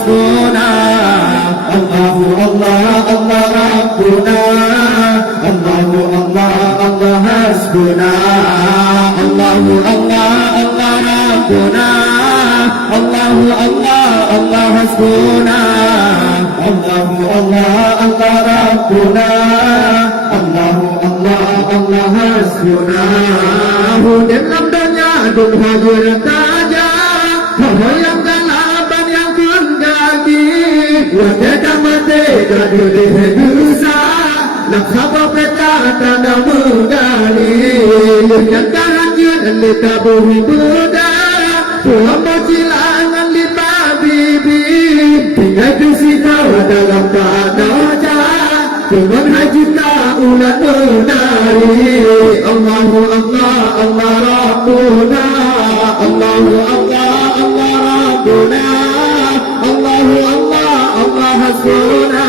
hasbuna. Allahu Allah Allah Rabbuna. Allahu Allah Allah hasbuna. Allahu Allah Allah Rabbuna. Allahu Allah Allah hasbuna. Allahu Allah Allah Rabbuna. Allahu Allah Allah hasbuna. Dalam dunia dunia bertaja, yang dalam yang kundagi, wajah mati gaduh dehusa, nak khabar berkata nak menggali, yang karanjut litabuh buda, Tuhan bercilangan lima bibi, tinggal bersihkan dalam kadaja. Tuhan haji tak ulat menari. Allahu Allah Allah Rabbuna. Allahu Allah Allah Rabbuna. Allahu Allah Allah hasbuna.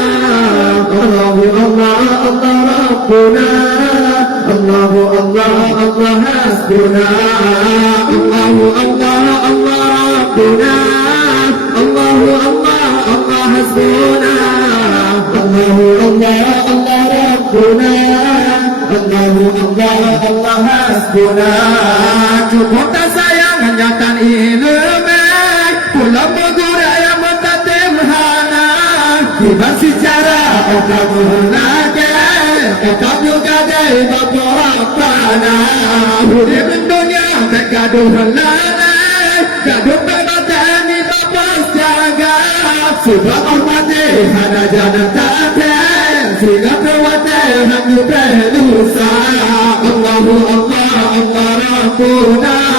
Allahu Allah Allah Rabbuna. Allahu Allah Allah hasbuna. Allahu Allah Allah Rabbuna. Allahu Allah Allah hasbuna. Allahu Allah Allah Rabbuna. Allahu Allah Allah hasbuna. Cukup tak sayang hanyakan ilmu, pulau megura yang mentatim hana. Tiba secara okam menage, okam juga gay bapa apana. Hidup dunia tergaduh halana, gaduh perbatani bapa jaga. Sebab hormati hana jana tate, sehingga perwate hanya berusaha. Allahu Allah Allah Rabbuna.